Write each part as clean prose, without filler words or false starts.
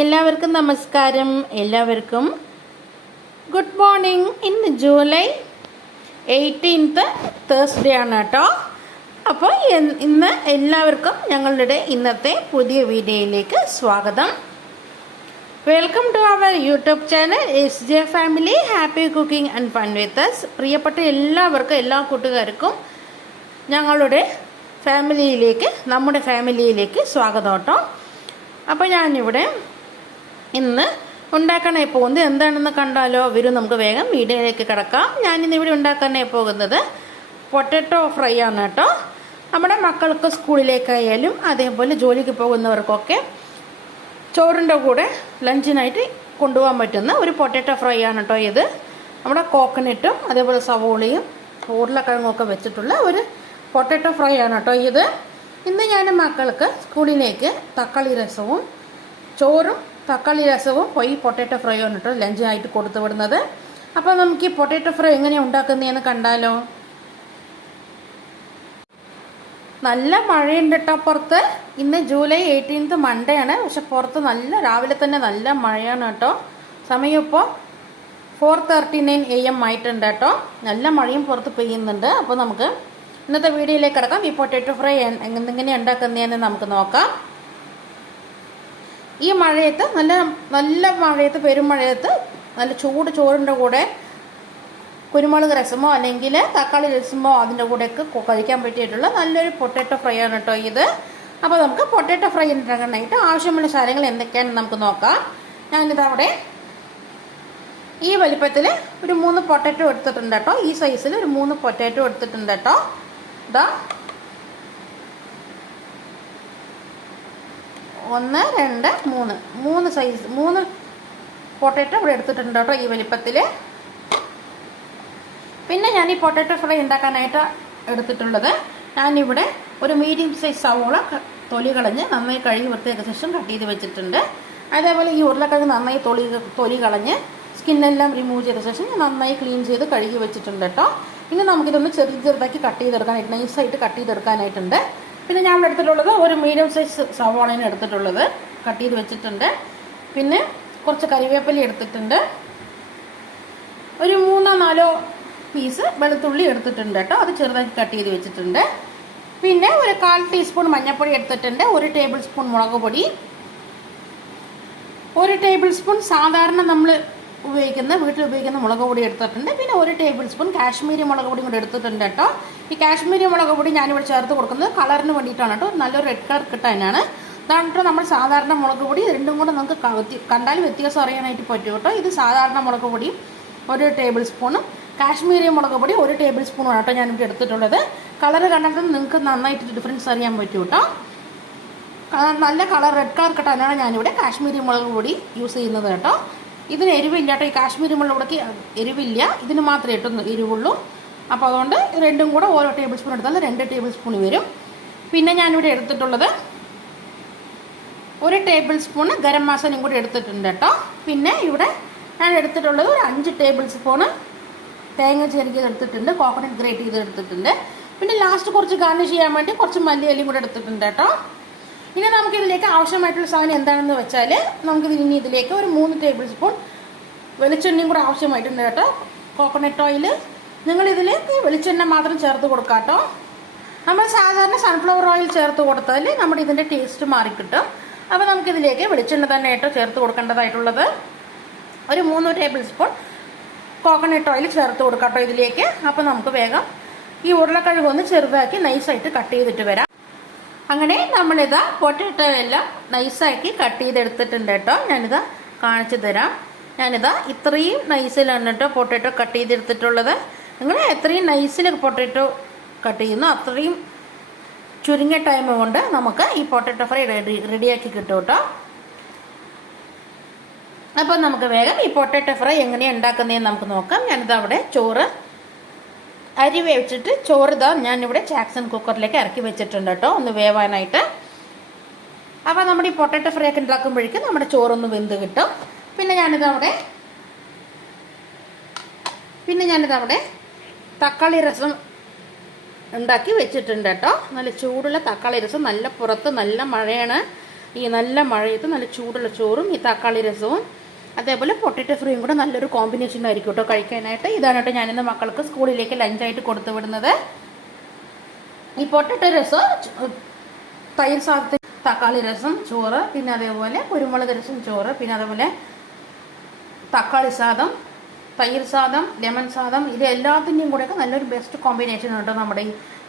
എല്ലാവർക്കും നമസ്കാരം. എല്ലാവർക്കും ഗുഡ് മോർണിംഗ്. ഇന്ന് ജൂലൈ 18 തേഴ്സ്ഡേ ആണ് കേട്ടോ. അപ്പോൾ ഇന്ന് എല്ലാവർക്കും ഞങ്ങളുടെ ഇന്നത്തെ പുതിയ വീഡിയോയിലേക്ക് സ്വാഗതം. Welcome to our YouTube channel S J family happy cooking and fun with us. പ്രിയപ്പെട്ട എല്ലാവർക്കും, എല്ലാ കൂട്ടുകാർക്കും ഞങ്ങളുടെ നമ്മുടെ ഫാമിലിയിലേക്ക് സ്വാഗതം കേട്ടോ. അപ്പോൾ ഞാനിവിടെ ഇന്ന് ഉണ്ടാക്കാനായി പോകുന്നത് എന്താണെന്ന് കണ്ടാലോ? വരും, നമുക്ക് വേഗം വീഡിയോയിലേക്ക് കിടക്കാം. ഞാനിന്നിവിടെ ഉണ്ടാക്കാനായി പോകുന്നത് പൊട്ടറ്റോ ഫ്രൈ ആണ് കേട്ടോ. നമ്മുടെ മക്കൾക്ക് സ്കൂളിലേക്കായാലും അതേപോലെ ജോലിക്ക് പോകുന്നവർക്കൊക്കെ ചോറിൻ്റെ കൂടെ ലഞ്ചിനായിട്ട് കൊണ്ടുപോകാൻ പറ്റുന്ന ഒരു പൊട്ടറ്റോ ഫ്രൈ ആണ് കേട്ടോ ഇത്. നമ്മുടെ കോക്കനട്ടും അതേപോലെ സവോളയും ഉരുളക്കിഴങ്ങൊക്കെ വെച്ചിട്ടുള്ള ഒരു പൊട്ടറ്റോ ഫ്രൈ ആണ് കേട്ടോ ഇത്. ഇന്ന് ഞാൻ മക്കൾക്ക് സ്കൂളിലേക്ക് തക്കാളി രസവും ചോറും തക്കാളി രസവും ഈ പൊട്ടറ്റോ ഫ്രൈയാണ് കേട്ടോ ലഞ്ചായിട്ട് കൊടുത്തു വിടുന്നത്. അപ്പോൾ നമുക്ക് ഈ പൊട്ടറ്റോ ഫ്രൈ എങ്ങനെയാണ് ഉണ്ടാക്കുന്നതെന്ന് കണ്ടാലോ? നല്ല മഴയുണ്ട് കേട്ടോ പുറത്ത്. ഇന്ന് ജൂലൈ 18 മൺഡേ ആണ്. പക്ഷെ പുറത്ത് രാവിലെ തന്നെ നല്ല മഴയാണ് കേട്ടോ. സമയം ഇപ്പോൾ 4:39 AM ആയിട്ടുണ്ട് കേട്ടോ. നല്ല മഴയും പുറത്ത് പെയ്യുന്നുണ്ട്. അപ്പോൾ നമുക്ക് ഇന്നത്തെ വീഡിയോയിലേക്ക് കിടക്കാം. ഈ പൊട്ടറ്റോ ഫ്രൈ എങ്ങനെ ഉണ്ടാക്കുന്നതെന്ന് നമുക്ക് നോക്കാം. ഈ മഴയത്ത് നല്ല മഴയത്ത്, പെരുമഴയത്ത് നല്ല ചൂട് ചോറിൻ്റെ കൂടെ കുരുമുളക് രസമോ അല്ലെങ്കിൽ തക്കാളി രസമോ അതിൻ്റെ കൂടെയൊക്കെ കഴിക്കാൻ പറ്റിയിട്ടുള്ള നല്ലൊരു പൊട്ടറ്റോ ഫ്രൈ ആണ് കേട്ടോ ഇത്. അപ്പോൾ നമുക്ക് പൊട്ടറ്റോ ഫ്രൈ ഉണ്ടാക്കാനായിട്ട് ആവശ്യമുള്ള സാധനങ്ങൾ എന്തൊക്കെയാണെന്ന് നമുക്ക് നോക്കാം. ഞാനിതവിടെ ഈ വലിപ്പത്തിൽ ഒരു 3 പൊട്ടറ്റോ എടുത്തിട്ടുണ്ട് കേട്ടോ. ഈ സൈസിൽ ഒരു 3 പൊട്ടാറ്റോ എടുത്തിട്ടുണ്ട് കേട്ടോ. ഇതാ 1 2 3 സൈസ് 3 പൊട്ടാറ്റോ ഇവിടെ എടുത്തിട്ടുണ്ട് കേട്ടോ ഈ വലിപ്പത്തിൽ. പിന്നെ ഞാൻ ഈ പൊട്ടാറ്റോ ഫ്രൈ ഉണ്ടാക്കാനായിട്ട് എടുത്തിട്ടുള്ളത്, ഞാനിവിടെ ഒരു മീഡിയം സൈസ് സവോള തൊലി കളഞ്ഞ് നന്നായി കഴുകി വൃത്തിയാക്കിയ ശേഷം കട്ട് ചെയ്ത് വെച്ചിട്ടുണ്ട്. അതേപോലെ ഈ ഉരുളക്കിഴങ്ങ് നന്നായി തൊലി കളഞ്ഞ് സ്കിന്നെല്ലാം റിമൂവ് ചെയ്ത ശേഷം നന്നായി ക്ലീൻ ചെയ്ത് കഴുകി വെച്ചിട്ടുണ്ട് കേട്ടോ. ഇനി നമുക്കിതൊന്ന് ചെറുതാക്കി കട്ട് ചെയ്തെടുക്കാനായിട്ട്, നൈസായിട്ട് കട്ട് ചെയ്തെടുക്കാനായിട്ടുണ്ട്. പിന്നെ ഞാൻ ഇവിടെ എടുത്തിട്ടുള്ളത് ഒരു മീഡിയം സൈസ് സവാളയാണ് എടുത്തിട്ടുള്ളത്, കട്ട് ചെയ്ത് വെച്ചിട്ടുണ്ട്. പിന്നെ കുറച്ച് കറിവേപ്പില എടുത്തിട്ടുണ്ട്. ഒരു 3-4 പീസ് വെളുത്തുള്ളി എടുത്തിട്ടുണ്ട് കേട്ടോ. അത് ചെറുതാക്കി കട്ട് ചെയ്ത് വെച്ചിട്ടുണ്ട്. പിന്നെ ഒരു 1/4 ടീസ്പൂൺ മഞ്ഞൾപ്പൊടി എടുത്തിട്ടുണ്ട്. 1 ടേബിൾ സ്പൂൺ മുളക് പൊടി, 1 ടേബിൾ സ്പൂൺ സാധാരണ നമ്മൾ വീട്ടിൽ ഉപയോഗിക്കുന്ന മുളക് പൊടി എടുത്തിട്ടുണ്ട്. പിന്നെ 1 ടേബിൾ സ്പൂൺ കാശ്മീരി മുളക് പൊടി കൂടെ എടുത്തിട്ടുണ്ട് കേട്ടോ. ഈ കാശ്മീരി മുളക് പൊടി ഞാനിവിടെ ചേർത്ത് കൊടുക്കുന്നത് കളറിന് വേണ്ടിയിട്ടാണ് കേട്ടോ. നല്ലൊരു റെഡ് കളർ കിട്ടാനാണ്. അതാണ് കേട്ടോ നമ്മൾ സാധാരണ മുളക് പൊടി. രണ്ടും കൂടെ നമുക്ക് കണ്ടാൽ വ്യത്യാസം അറിയാനായിട്ട് പറ്റും കേട്ടോ. ഇത് സാധാരണ മുളക് പൊടി 1 ടേബിൾ സ്പൂണും കാശ്മീരി മുളക് പൊടി 1 ടേബിൾ സ്പൂണാണ് കേട്ടോ ഞാനിവിടെ എടുത്തിട്ടുള്ളത്. കളർ കണ്ടിട്ട് നിങ്ങൾക്ക് നന്നായിട്ട് ഡിഫറൻസ് അറിയാൻ പറ്റും കേട്ടോ. നല്ല കളർ റെഡ് കളർ കിട്ടാനാണ് ഞാനിവിടെ കാശ്മീരി മുളക് പൊടി യൂസ് ചെയ്യുന്നത് കേട്ടോ. ഇതിന് എരിവില്ല കേട്ടോ. ഈ കാശ്മീരി മുളക് പൊടിക്ക് എരിവില്ല, ഇതിന് മാത്രമേ ഇട്ടൊന്ന് എരിവുള്ളൂ. അപ്പോൾ അതുകൊണ്ട് രണ്ടും കൂടെ ഓരോ ടേബിൾ സ്പൂൺ എടുത്താൽ 2 ടേബിൾ സ്പൂൺ വരും. പിന്നെ ഞാനിവിടെ എടുത്തിട്ടുള്ളത് 1 ടേബിൾ സ്പൂൺ ഗരം മസാലയും കൂടി എടുത്തിട്ടുണ്ട് കേട്ടോ. പിന്നെ ഇവിടെ ഞാൻ എടുത്തിട്ടുള്ളത് ഒരു 5 ടേബിൾ സ്പൂണ് തേങ്ങ ചെറുക്കിയത് എടുത്തിട്ടുണ്ട്. കോക്കനട്ട് ഗ്രേറ്റ് ചെയ്ത് എടുത്തിട്ടുണ്ട്. പിന്നെ ലാസ്റ്റ് കുറച്ച് ഗാർണിഷ് ചെയ്യാൻ വേണ്ടി കുറച്ച് മല്ലിയിലയും കൂടെ എടുത്തിട്ടുണ്ട് കേട്ടോ. ഇനി നമുക്കിതിലേക്ക് ആവശ്യമായിട്ടുള്ള സാധനം എന്താണെന്ന് വെച്ചാൽ, നമുക്കിനി ഇതിലേക്ക് ഒരു 3 ടേബിൾ സ്പൂൺ വെളിച്ചെണ്ണയും കൂടെ ആവശ്യമായിട്ടുണ്ട് കേട്ടോ. കോക്കനട്ട് ഓയിൽ നിങ്ങളിതിലേക്ക് വെളിച്ചെണ്ണ മാത്രം ചേർത്ത് കൊടുക്കാം കേട്ടോ. നമ്മൾ സാധാരണ സൺഫ്ലവർ ഓയിൽ ചേർത്ത് കൊടുത്താൽ നമ്മുടെ ഇതിൻ്റെ ടേസ്റ്റ് മാറിക്കിട്ടും. അപ്പോൾ നമുക്കിതിലേക്ക് വെളിച്ചെണ്ണ തന്നെ കേട്ടോ ചേർത്ത് കൊടുക്കേണ്ടതായിട്ടുള്ളത്. ഒരു 3 ടേബിൾ സ്പൂൺ കോക്കനട്ട് ഓയിൽ ചേർത്ത് കൊടുക്കാം കേട്ടോ ഇതിലേക്ക്. അപ്പോൾ നമുക്ക് വേഗം ഈ ഉരുളക്കിഴങ്ങ് ഒന്ന് ചെറുതാക്കി നൈസായിട്ട് കട്ട് ചെയ്തിട്ട് വരാം. അങ്ങനെ നമ്മളിതാ പൊട്ടറ്റോ എല്ലാം നൈസാക്കി കട്ട് ചെയ്തെടുത്തിട്ടുണ്ട് കേട്ടോ. ഞാനിതാ കാണിച്ചു തരാം. ഞാനിതാ ഇത്രയും നൈസിലാണ് കേട്ടോ പൊട്ടറ്റോ കട്ട് ചെയ്തെടുത്തിട്ടുള്ളത്. നിങ്ങൾ എത്രയും നൈസിൽ പൊട്ടറ്റോ കട്ട് ചെയ്യുന്നു അത്രയും ചുരുങ്ങിയ ടൈം കൊണ്ട് നമുക്ക് ഈ പൊട്ടറ്റോ ഫ്രൈ റെഡിയാക്കി കിട്ടും കേട്ടോ. അപ്പോൾ നമുക്ക് വേഗം ഈ പൊട്ടറ്റോ ഫ്രൈ എങ്ങനെയാണ് ഉണ്ടാക്കുന്നതെന്ന് നമുക്ക് നോക്കാം. ഞാനിതാ അവിടെ അരി വേവിച്ചിട്ട് ചോറ് ഞാനിവിടെ ജാക്സൺ കുക്കറിലേക്ക് ഇറക്കി വെച്ചിട്ടുണ്ട് കേട്ടോ, ഒന്ന് വേവാനായിട്ട്. അപ്പോൾ നമ്മുടെ ഈ പൊട്ടറ്റോ ഫ്രൈ ഒക്കെ ഉണ്ടാക്കുമ്പോഴേക്കും നമ്മുടെ ചോറൊന്ന് വെന്ത് കിട്ടും. പിന്നെ ഞാനിതവിടെ തക്കാളി രസം ഉണ്ടാക്കി വെച്ചിട്ടുണ്ട് കേട്ടോ. നല്ല ചൂടുള്ള തക്കാളി രസം. പുറത്ത് നല്ല മഴയാണ്. ഈ നല്ല മഴയത്ത് നല്ല ചൂടുള്ള ചോറും ഈ തക്കാളി രസവും അതേപോലെ പൊട്ടറ്റോ ഫ്രൈയും കൂടെ നല്ലൊരു കോമ്പിനേഷൻ ആയിരിക്കും കേട്ടോ കഴിക്കാനായിട്ട്. ഇതാണ് കേട്ടോ ഞാനിന്ന് മക്കൾക്ക് സ്കൂളിലേക്ക് ലഞ്ചായിട്ട് കൊടുത്തു വിടുന്നത്. ഈ പൊട്ടറ്റോ രസം, തൈര് സാധത്തിൽ തക്കാളി രസം ചോറ്, പിന്നെ അതേപോലെ കുരുമുളക് രസം ചോറ്, പിന്നെ അതേപോലെ തക്കാളി സാദം, തൈര് സാദം, ലെമൺ സാദം, ഇത് എല്ലാത്തിൻ്റെയും കൂടെയൊക്കെ നല്ലൊരു ബെസ്റ്റ് കോമ്പിനേഷൻ കേട്ടോ നമ്മുടെ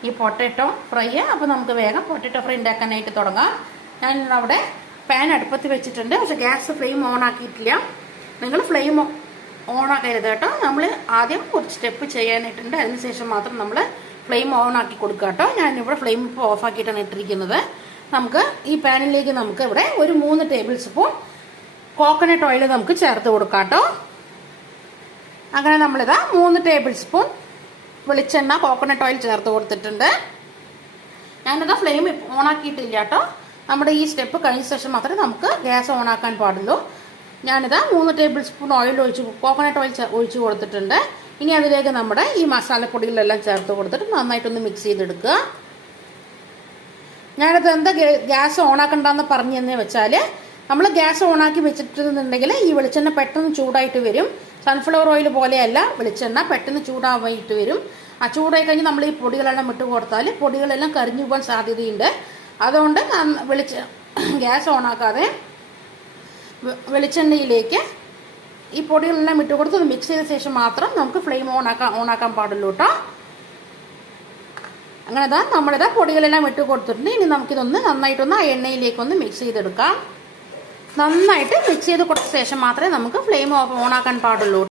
ഈ പൊട്ടറ്റോ ഫ്രൈ. അപ്പോൾ നമുക്ക് വേഗം പൊട്ടറ്റോ ഫ്രൈ ഉണ്ടാക്കാനായിട്ട് തുടങ്ങാം. ഞാൻ അവിടെ പാൻ അടുപ്പത്ത് വെച്ചിട്ടുണ്ട്, പക്ഷേ ഗ്യാസ് ഫ്ലെയിം ഓൺ ആക്കിയിട്ടില്ല. നിങ്ങൾ ഫ്ലെയിം ഓൺ ആക്കരുത് കേട്ടോ. നമ്മൾ ആദ്യം ഒരു സ്റ്റെപ്പ് ചെയ്യാനായിട്ടുണ്ട്, അതിനുശേഷം മാത്രം നമ്മൾ ഫ്ലെയിം ഓൺ ആക്കി കൊടുക്കുക കേട്ടോ. ഞാനിവിടെ ഫ്ലെയിം ഇപ്പോൾ ഓഫ് ആക്കിയിട്ടാണ് ഇട്ടിരിക്കുന്നത്. നമുക്ക് ഈ പാനിലേക്ക് നമുക്ക് ഇവിടെ ഒരു 3 ടേബിൾ സ്പൂൺ കോക്കനട്ട് ഓയിൽ നമുക്ക് ചേർത്ത് കൊടുക്കാം കേട്ടോ. അങ്ങനെ നമ്മളിതാ 3 ടേബിൾ സ്പൂൺ വെളിച്ചെണ്ണ കോക്കനട്ട് ഓയിൽ ചേർത്ത് കൊടുത്തിട്ടുണ്ട്. ഞാനിതാ ഫ്ലെയിം ഓൺ ആക്കിയിട്ടില്ല കേട്ടോ. നമ്മുടെ ഈ സ്റ്റെപ്പ് കഴിഞ്ഞ ശേഷം മാത്രമേ നമുക്ക് ഗ്യാസ് ഓൺ ആക്കാൻ പാടുള്ളൂ. ഞാനിതാ 3 table spoon oil coconut oil ഒഴിച്ച് കൊടുത്തിട്ടുണ്ട്. ഇനി അതിലേക്ക് നമ്മുടെ ഈ മസാലപ്പൊടികളെല്ലാം ചേർത്ത് കൊടുത്തിട്ട് നന്നായിട്ടൊന്ന് മിക്സ് ചെയ്തെടുക്കുക. ഞാനത് എന്താ ഗ്യാസ് ഓണാക്കണ്ടെന്ന് പറഞ്ഞെന്ന് വെച്ചാൽ, നമ്മൾ ഗ്യാസ് ഓണാക്കി വെച്ചിട്ടുണ്ടെങ്കിൽ ഈ വെളിച്ചെണ്ണ പെട്ടെന്ന് ചൂടായിട്ട് വരും. സൺഫ്ലവർ ഓയിൽ പോലെയല്ല വെളിച്ചെണ്ണ, പെട്ടെന്ന് ചൂടായിട്ട് വരും. ആ ചൂടായി കഴിഞ്ഞ് നമ്മൾ ഈ പൊടികളെല്ലാം ഇട്ട് കൊടുത്താൽ പൊടികളെല്ലാം കരിഞ്ഞു പോകാൻ സാധ്യതയുണ്ട്. അതുകൊണ്ട് ഗ്യാസ് ഓണാക്കാതെ വെളിച്ചെണ്ണയിലേക്ക് ഈ പൊടികളെല്ലാം ഇട്ട് കൊടുത്ത് മിക്സ് ചെയ്ത ശേഷം മാത്രം നമുക്ക് ഫ്ലെയിം ഓണാക്കാൻ പാടുള്ളൂ കേട്ടോ. അങ്ങനെ നമ്മളിതാ പൊടികളെല്ലാം ഇട്ട് കൊടുത്തിട്ടുണ്ട്. ഇനി നമുക്കിതൊന്ന് നന്നായിട്ടൊന്ന് ആ എണ്ണയിലേക്കൊന്ന് മിക്സ് ചെയ്തെടുക്കാം. നന്നായിട്ട് മിക്സ് ചെയ്ത് കൊടുത്ത ശേഷം മാത്രമേ നമുക്ക് ഫ്ലെയിം ഓണാക്കാൻ പാടുള്ളൂ.